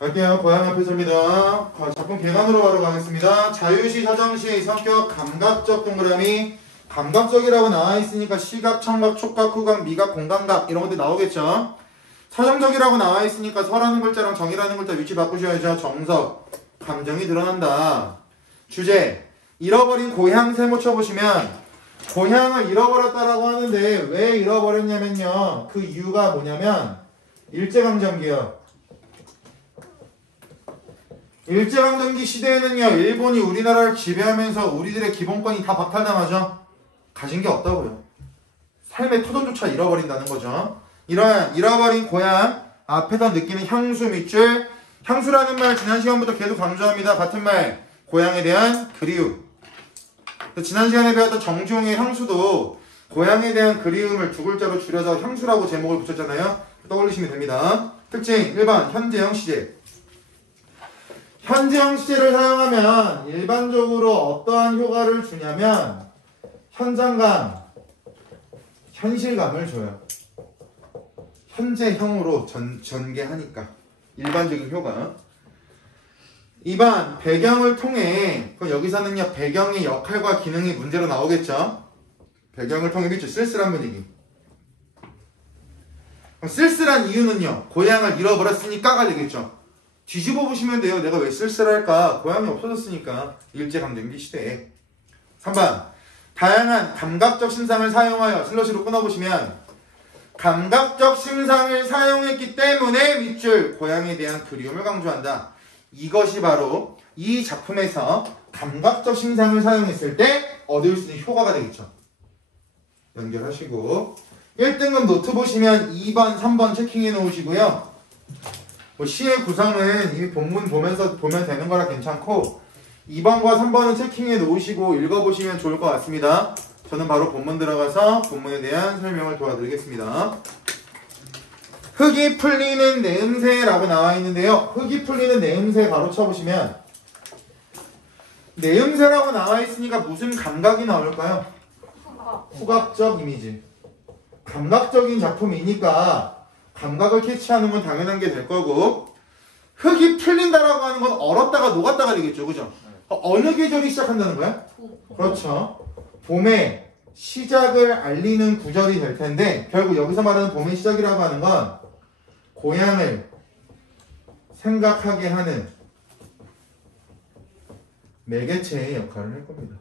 갈게요. 고양 앞에서입니다. 작품 개관으로 바로 가겠습니다. 자유시, 서정시의 성격, 감각적 동그라미. 감각적이라고 나와 있으니까 시각, 청각, 촉각, 후각, 미각, 공감각 이런 것들 나오겠죠. 서정적이라고 나와 있으니까 서라는 글자랑 정이라는 글자 위치 바꾸셔야죠. 정석, 감정이 드러난다. 주제, 잃어버린 고향 세모 쳐보시면 고향을 잃어버렸다라고 하는데 왜 잃어버렸냐면요. 그 이유가 뭐냐면 일제강점기요. 일제강점기 시대에는요. 일본이 우리나라를 지배하면서 우리들의 기본권이 다 박탈당하죠. 가진 게 없다고요. 삶의 토종조차 잃어버린다는 거죠. 이러한 잃어버린 고향 앞에다 느끼는 향수 밑줄. 향수라는 말 지난 시간부터 계속 강조합니다. 같은 말 고향에 대한 그리움. 지난 시간에 배웠던 정주홍의 향수도 고향에 대한 그리움을 두 글자로 줄여서 향수라고 제목을 붙였잖아요. 떠올리시면 됩니다. 특징 1번 현재형 시제. 현재형 시제를 사용하면 일반적으로 어떠한 효과를 주냐면 현장감, 현실감을 줘요. 현재형으로 전개하니까 일반적인 효과. 2번 배경을 통해 그럼 여기서는요 배경의 역할과 기능이 문제로 나오겠죠. 배경을 통해 비추 쓸쓸한 분위기. 그럼 쓸쓸한 이유는요 고향을 잃어버렸으니까가 되겠죠. 뒤집어 보시면 돼요. 내가 왜 쓸쓸할까? 고향이 없어졌으니까. 일제강점기 시대에. 3번 다양한 감각적 심상을 사용하여 슬러시로 끊어보시면 감각적 심상을 사용했기 때문에 밑줄 고향에 대한 그리움을 강조한다. 이것이 바로 이 작품에서 감각적 심상을 사용했을 때 얻을 수 있는 효과가 되겠죠. 연결하시고 1등급 노트 보시면 2번, 3번 체킹해 놓으시고요. 시의 구성은 이미 본문 보면서 보면 되는 거라 괜찮고 2번과 3번은 체킹해 놓으시고 읽어보시면 좋을 것 같습니다. 저는 바로 본문 들어가서 본문에 대한 설명을 도와드리겠습니다. 흙이 풀리는 내음새라고 나와 있는데요. 흙이 풀리는 내음새 바로 쳐보시면 내음새라고 나와 있으니까 무슨 감각이 나올까요? 후각적 이미지. 감각적인 작품이니까 감각을 캐치하는 건 당연한 게 될 거고 흙이 풀린다라고 하는 건 얼었다가 녹았다가 되겠죠. 그죠? 어느 계절이 시작한다는 거야? 그렇죠. 봄의 시작을 알리는 구절이 될 텐데 결국 여기서 말하는 봄의 시작이라고 하는 건 고향을 생각하게 하는 매개체의 역할을 할 겁니다.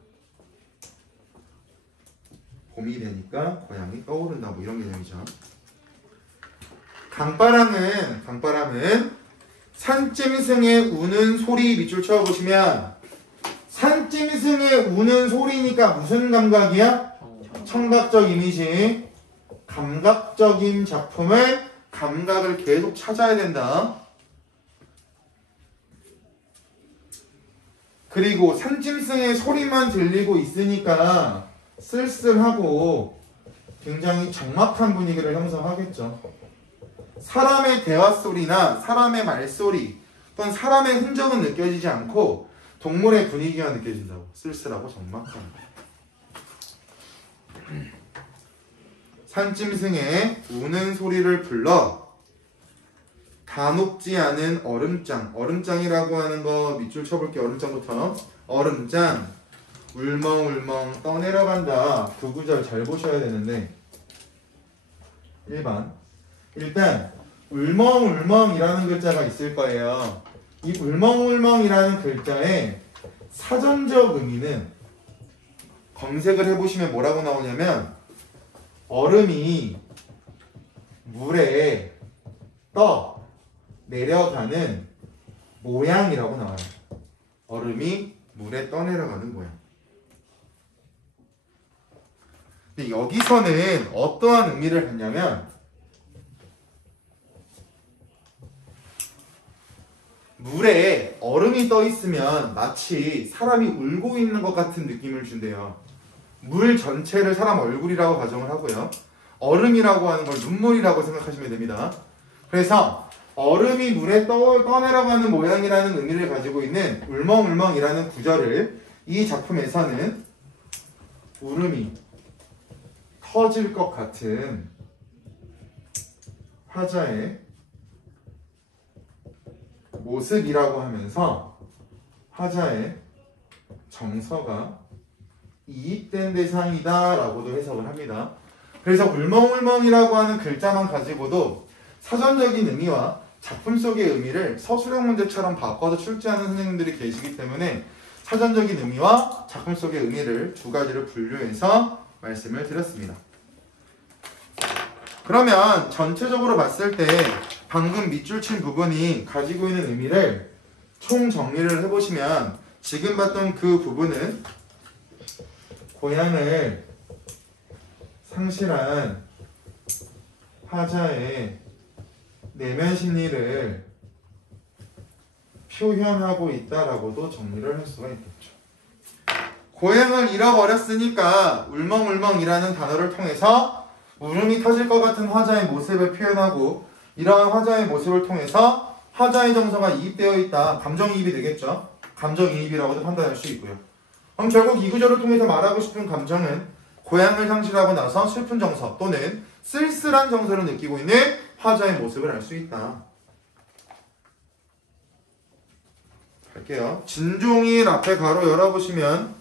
봄이 되니까 고향이 떠오른다 뭐 이런 개념이죠. 강바람은 산짐승의 우는 소리 밑줄 쳐보시면 산짐승의 우는 소리니까 무슨 감각이야? 청각적 이미지. 감각적인 작품을 감각을 계속 찾아야 된다. 그리고 산짐승의 소리만 들리고 있으니까 쓸쓸하고 굉장히 적막한 분위기를 형성하겠죠. 사람의 대화 소리나 사람의 말소리 또는 사람의 흔적은 느껴지지 않고 동물의 분위기가 느껴진다고. 쓸쓸하고 적막한. 산짐승의 우는 소리를 불러 다 녹지 않은 얼음장. 얼음장이라고 하는 거 밑줄 쳐볼게요. 얼음장부터. 얼음장 울멍울멍 떠내려간다. 그 구절 잘 보셔야 되는데 1번 일단 울멍울멍이라는 글자가 있을 거예요. 이 울멍울멍이라는 글자의 사전적 의미는 검색을 해보시면 뭐라고 나오냐면 얼음이 물에 떠 내려가는 모양이라고 나와요. 얼음이 물에 떠내려가는 모양. 근데 여기서는 어떠한 의미를 갖냐면 물에 얼음이 떠 있으면 마치 사람이 울고 있는 것 같은 느낌을 준대요. 물 전체를 사람 얼굴이라고 가정을 하고요. 얼음이라고 하는 걸 눈물이라고 생각하시면 됩니다. 그래서 얼음이 물에 떠내려가는 모양이라는 의미를 가지고 있는 울멍울멍이라는 구절을 이 작품에서는 울음이 터질 것 같은 화자의 모습이라고 하면서 화자의 정서가 이입된 대상이다 라고도 해석을 합니다. 그래서 울멍울멍이라고 하는 글자만 가지고도 사전적인 의미와 작품 속의 의미를 서술형 문제처럼 바꿔서 출제하는 선생님들이 계시기 때문에 사전적인 의미와 작품 속의 의미를 두 가지를 분류해서 말씀을 드렸습니다. 그러면 전체적으로 봤을 때 방금 밑줄 친 부분이 가지고 있는 의미를 총 정리를 해보시면 지금 봤던 그 부분은 고향을 상실한 화자의 내면 심리를 표현하고 있다라고도 정리를 할 수가 있겠죠. 고향을 잃어버렸으니까 울멍울멍이라는 단어를 통해서 울음이 터질 것 같은 화자의 모습을 표현하고 이러한 화자의 모습을 통해서 화자의 정서가 이입되어 있다. 감정이입이 되겠죠. 감정이입이라고도 판단할 수 있고요. 그럼 결국 이 구조를 통해서 말하고 싶은 감정은 고향을 상실하고 나서 슬픈 정서 또는 쓸쓸한 정서를 느끼고 있는 화자의 모습을 알 수 있다. 갈게요. 진종일 앞에 가로 열어보시면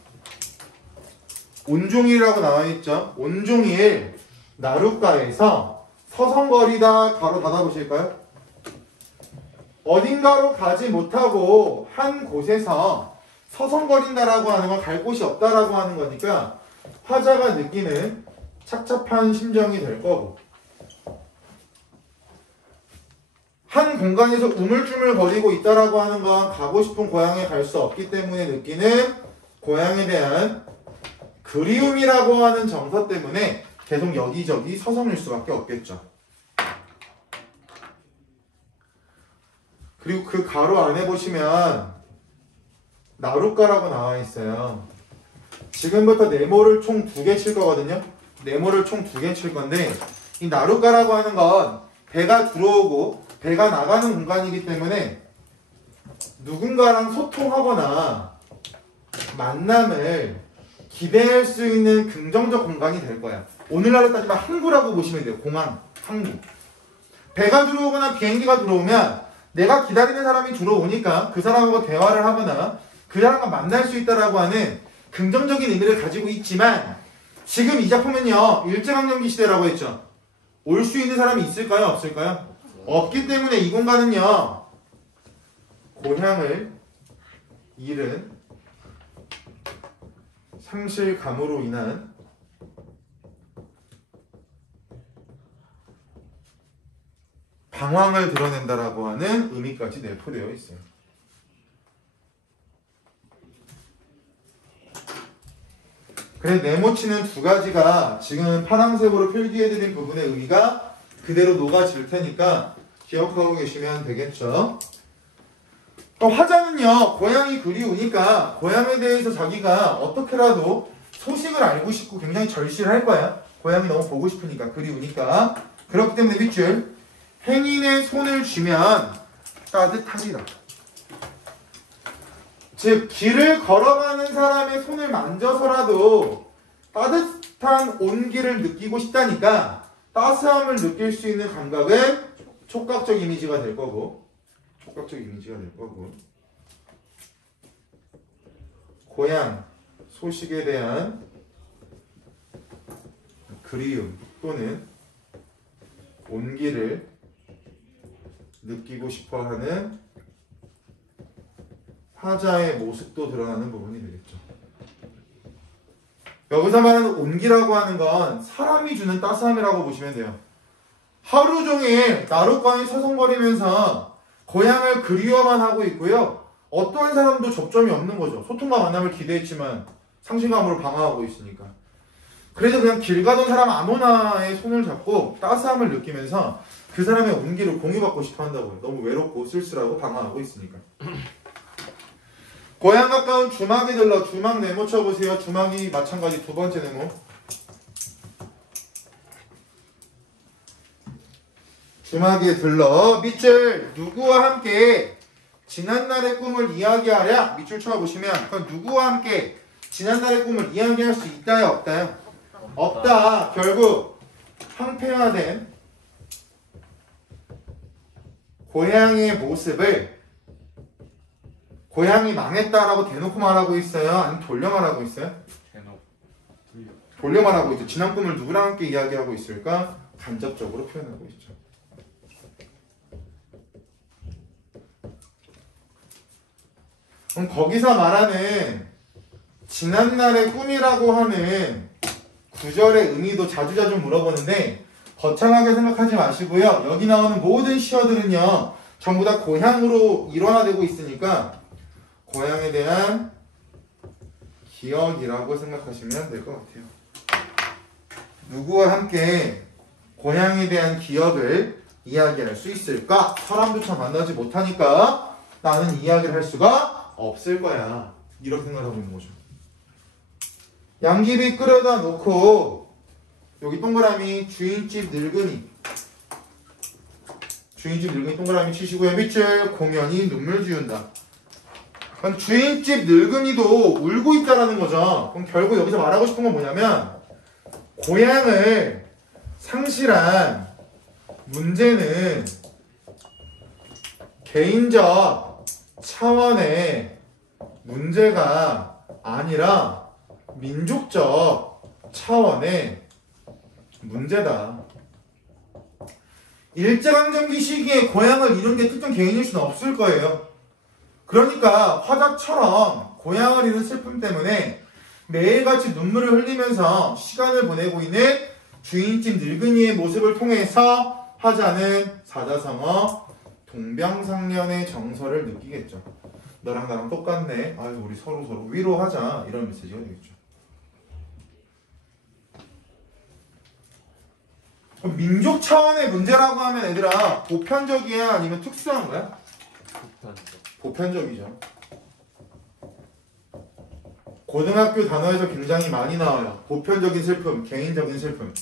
온종일이라고 나와있죠. 온종일 나룻가에서 서성거리다 가로 닫아보실까요? 어딘가로 가지 못하고 한 곳에서 서성거린다라고 하는 건 갈 곳이 없다라고 하는 거니까 화자가 느끼는 착잡한 심정이 될 거고 한 공간에서 우물쭈물거리고 있다라고 하는 건 가고 싶은 고향에 갈 수 없기 때문에 느끼는 고향에 대한 그리움이라고 하는 정서 때문에 계속 여기저기 서성일 수밖에 없겠죠. 그리고 그 가로 안에 보시면 나룻가라고 나와 있어요. 지금부터 네모를 총 2개 칠 거거든요. 네모를 총 2개 칠 건데 이 나룻가라고 하는 건 배가 들어오고 배가 나가는 공간이기 때문에 누군가랑 소통하거나 만남을 기대할 수 있는 긍정적 공간이 될 거야. 오늘날로 따지면 항구라고 보시면 돼요. 공항, 항구. 배가 들어오거나 비행기가 들어오면 내가 기다리는 사람이 들어오니까 그 사람하고 대화를 하거나 그 사람과 만날 수 있다라고 하는 긍정적인 의미를 가지고 있지만 지금 이 작품은요. 일제강점기 시대라고 했죠. 올 수 있는 사람이 있을까요? 없을까요? 없기 때문에 이 공간은요. 고향을 잃은 상실감으로 인한 방황을 드러낸다라고 하는 의미까지 내포되어 있어요. 그래서 네모치는 두 가지가 지금 파란색으로 필기해드린 부분의 의미가 그대로 녹아질 테니까 기억하고 계시면 되겠죠. 화자는요, 고향이 그리우니까 고향에 대해서 자기가 어떻게라도 소식을 알고 싶고 굉장히 절실할 을 거야. 고향이 너무 보고 싶으니까, 그리우니까. 그렇기 때문에 밑줄, 행인의 손을 쥐면 따뜻하리라. 즉, 길을 걸어가는 사람의 손을 만져서라도 따뜻한 온기를 느끼고 싶다니까 따스함을 느낄 수 있는 감각은 촉각적 이미지가 될 거고 고향, 소식에 대한 그리움 또는 온기를 느끼고 싶어하는 화자의 모습도 드러나는 부분이 되겠죠. 여기서 말하는 온기라고 하는 건 사람이 주는 따스함이라고 보시면 돼요. 하루 종일 나룻가에 서성거리면서 고향을 그리워만 하고 있고요. 어떠한 사람도 접점이 없는 거죠. 소통과 만남을 기대했지만 상실감으로 방황하고 있으니까. 그래서 그냥 길 가던 사람 아무나의 손을 잡고 따스함을 느끼면서 그 사람의 온기를 공유받고 싶어 한다고요. 너무 외롭고 쓸쓸하고 방황하고 있으니까. 고향 가까운 주막에 들러 주막 네모 쳐보세요. 주막이 마찬가지 두 번째 네모. 주막에 들러 밑줄 누구와 함께 지난날의 꿈을 이야기하랴. 밑줄 쳐보시면 그건 누구와 함께 지난날의 꿈을 이야기할 수 있다요 없다요? 없다. 결국 황폐화된 고향의 모습을 고향이 망했다라고 대놓고 말하고 있어요? 아니면 돌려 말하고 있어요? 돌려 말하고 있죠. 지난 꿈을 누구랑 함께 이야기하고 있을까? 간접적으로 표현하고 있죠. 그럼 거기서 말하는 지난날의 꿈이라고 하는 구절의 의미도 자주자주 물어보는데 거창하게 생각하지 마시고요. 여기 나오는 모든 시어들은요. 전부 다 고향으로 일원화되고 있으니까 고향에 대한 기억이라고 생각하시면 될 것 같아요. 누구와 함께 고향에 대한 기억을 이야기할 수 있을까? 사람조차 만나지 못하니까 나는 이야기를 할 수가 없을 거야. 이렇게 생각하고 있는 거죠. 양귀비 끓여다 놓고 여기 동그라미 주인집 늙은이 동그라미 치시고요. 밑줄 공연히 눈물 지운다. 그럼 주인집 늙은이도 울고 있다라는 거죠. 그럼 결국 여기서 말하고 싶은 건 뭐냐면 고향을 상실한 문제는 개인적 차원의 문제가 아니라 민족적 차원의 문제다. 일제강점기 시기에 고향을 잃은 게 특정 개인일 수는 없을 거예요. 그러니까 화자처럼 고향을 잃은 슬픔 때문에 매일같이 눈물을 흘리면서 시간을 보내고 있는 주인집 늙은이의 모습을 통해서 화자는 사자성어 동병상련의 정서를 느끼겠죠. 너랑 나랑 똑같네. 아유, 우리 서로 위로하자. 이런 메시지가 되겠죠. 민족 차원의 문제라고 하면 얘들아 보편적이야 아니면 특수한 거야? 보편적이죠. 고등학교 단어에서 굉장히 많이 나와요. 보편적인 슬픔, 개인적인 슬픔.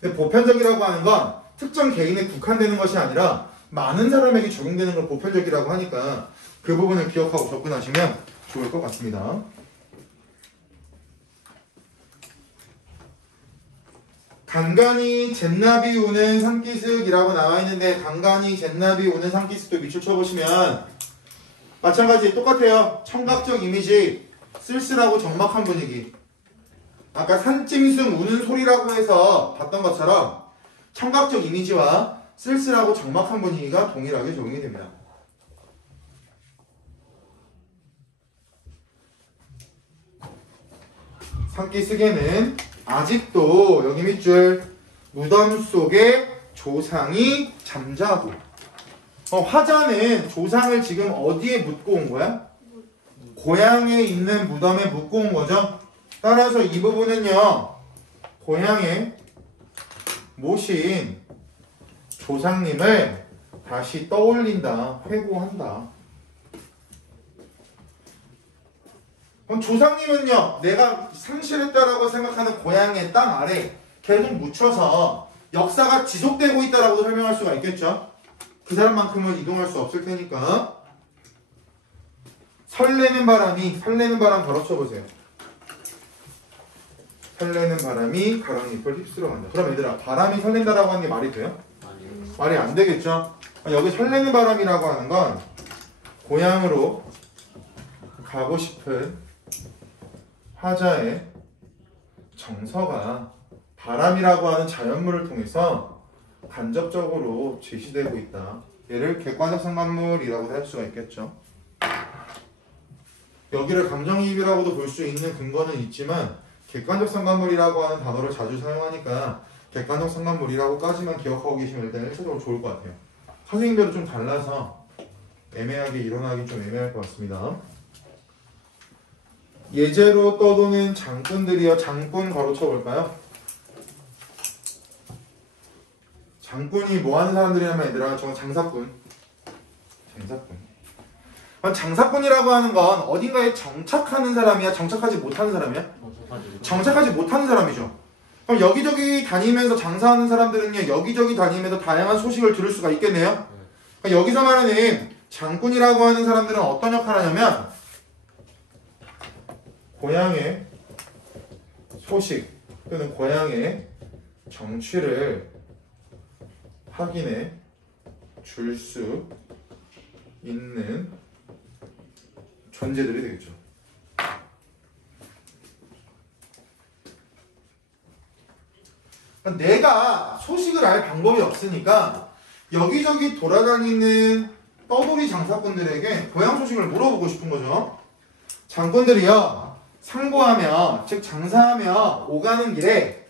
근데 보편적이라고 하는 건 특정 개인에 국한되는 것이 아니라 많은 사람에게 적용되는 걸 보편적이라고 하니까 그 부분을 기억하고 접근하시면 좋을 것 같습니다. 간간히 잿나비 우는 산기슭이라고 나와 있는데 간간히 잿나비 우는 산기슭도 밑줄 쳐보시면 마찬가지 똑같아요. 청각적 이미지, 쓸쓸하고 적막한 분위기. 아까 산짐승 우는 소리라고 해서 봤던 것처럼 청각적 이미지와 쓸쓸하고 적막한 분위기가 동일하게 적용이 됩니다. 산기슭에는 아직도 여기 밑줄 무덤 속에 조상이 잠자고 화자는 조상을 지금 어디에 묻고 온 거야? 고향에 있는 무덤에 묻고 온 거죠. 따라서 이 부분은요 고향에 모신 조상님을 다시 떠올린다, 회고한다. 그럼 조상님은요 내가 상실했다라고 생각하는 고향의 땅 아래 계속 묻혀서 역사가 지속되고 있다라고 설명할 수가 있겠죠. 그 사람만큼은 이동할 수 없을 테니까. 설레는 바람 걸어쳐보세요. 설레는 바람이 가랑잎을 휩쓸어 간다. 그럼 얘들아 바람이 설렌다라고 하는 게 말이 돼요? 말이 안 되겠죠. 여기 설레는 바람이라고 하는 건 고향으로 가고 싶은 화자의 정서가 바람이라고 하는 자연물을 통해서 간접적으로 제시되고 있다. 얘를 객관적 상관물이라고 할 수가 있겠죠. 여기를 감정이입이라고도 볼 수 있는 근거는 있지만 객관적 상관물이라고 하는 단어를 자주 사용하니까 객관적 상관물이라고까지만 기억하고 계시면 일단 1차적으로 좋을 것 같아요. 선생님들은 좀 달라서 애매하게 일어나기 좀 애매할 것 같습니다. 예제로 떠도는 장꾼들이요. 장꾼 가로쳐 볼까요? 장꾼이 뭐 하는 사람들이냐면 얘들아 저건 장사꾼. 장사꾼이라고 하는 건 어딘가에 정착하는 사람이야? 정착하지 못하는 사람이야? 정착하지 못하는 사람이죠. 그럼 여기저기 다니면서 장사하는 사람들은요 여기저기 다니면서 다양한 소식을 들을 수가 있겠네요. 그러니까 여기서 말하는 장꾼이라고 하는 사람들은 어떤 역할을 하냐면 고향의 소식 또는 고향의 정취를 확인해 줄 수 있는 존재들이 되겠죠. 그러니까 내가 소식을 알 방법이 없으니까 여기저기 돌아다니는 떠돌이 장사꾼들에게 고향 소식을 물어보고 싶은 거죠. 장꾼들이요, 상보하며, 즉 장사하며 오가는 길에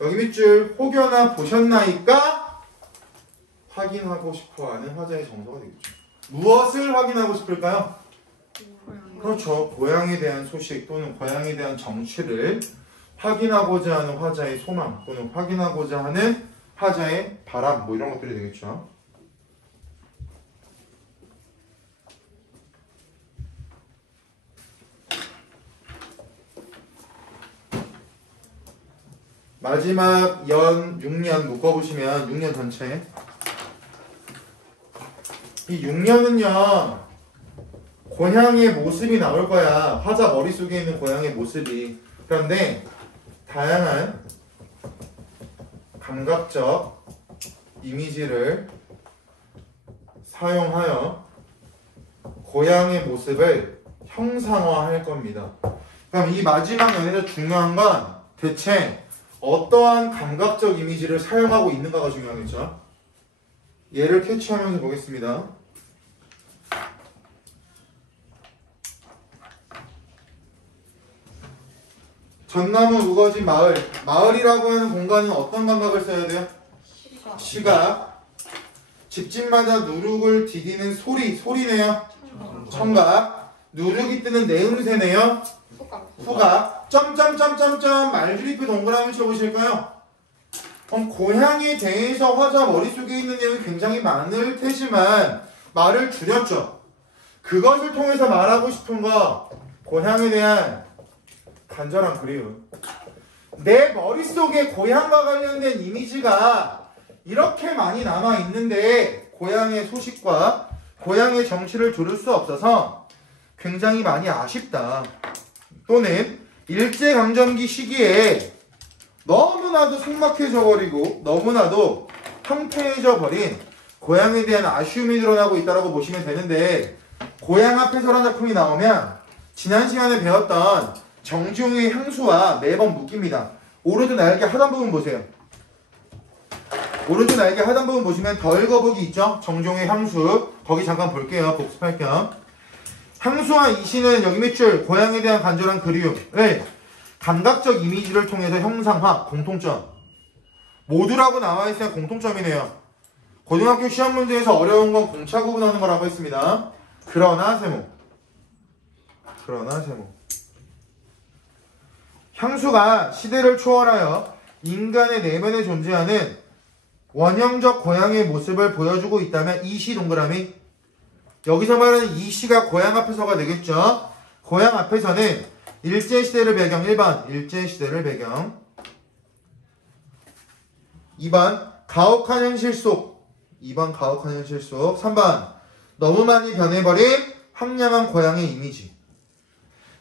여기 밑줄 혹여나 보셨나이까 확인하고 싶어하는 화자의 정서가 되겠죠. 무엇을 확인하고 싶을까요? 그렇죠. 고향에 대한 소식 또는 고향에 대한 정치를 확인하고자 하는 화자의 소망 또는 확인하고자 하는 화자의 바람, 뭐 이런 것들이 되겠죠. 마지막 연 6년 묶어보시면 6년 전체, 이 6년은요 고향의 모습이 나올 거야. 화자 머릿속에 있는 고향의 모습이. 그런데 다양한 감각적 이미지를 사용하여 고향의 모습을 형상화할 겁니다. 그럼 이 마지막 연에서 중요한 건 대체 어떠한 감각적 이미지를 사용하고 있는가가 중요하겠죠. 얘를 캐치하면서 보겠습니다. 전나무 우거진 마을. 마을이라고 하는 공간은 어떤 감각을 써야 돼요? 시각. 집집마다 누룩을 디디는 소리. 소리네요. 청각. 누룩이 뜨는 내음새네요. 후각. 점점점점점 말줄임표 동그라미 쳐보실까요? 고향에 대해서 화자 머릿속에 있는 내용이 굉장히 많을 테지만 말을 줄였죠. 그것을 통해서 말하고 싶은 거, 고향에 대한 간절한 그리움. 내 머릿속에 고향과 관련된 이미지가 이렇게 많이 남아있는데 고향의 소식과 고향의 정치를 들을 수 없어서 굉장히 많이 아쉽다. 또는 일제강점기 시기에 너무나도 삭막해져 버리고 너무나도 황폐해져 버린 고향에 대한 아쉬움이 드러나고 있다고 보시면 되는데, 고향 앞에서라는 작품이 나오면 지난 시간에 배웠던 정지용의 향수와 매번 묶입니다. 오른쪽 날개 하단 부분 보세요. 오른쪽 날개 하단 부분 보시면 더 읽어보기 있죠? 정지용의 향수. 거기 잠깐 볼게요. 복습할 겸. 향수와 이시는 여기 밑줄 고향에 대한 간절한 그리움을 감각적 이미지를 통해서 형상화. 공통점. 모두라고 나와있어야 공통점이네요. 고등학교 시험 문제에서 어려운 건 공차 구분하는 거라고 했습니다. 그러나 세모. 향수가 시대를 초월하여 인간의 내면에 존재하는 원형적 고향의 모습을 보여주고 있다면 이시 동그라미. 여기서 말하는 이시가 고향 앞에서가 되겠죠. 고향 앞에서는 일제시대를 배경 1번 일제시대를 배경, 2번 가혹한 현실 속, 3번 너무 많이 변해버린 황량한 고향의 이미지.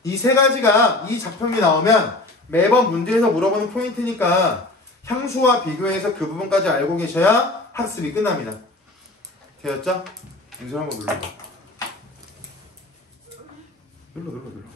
이 세 가지가 이 작품이 나오면 매번 문제에서 물어보는 포인트니까 향수와 비교해서 그 부분까지 알고 계셔야 학습이 끝납니다. 되었죠? 인쇄 한번 눌러봐. 눌러.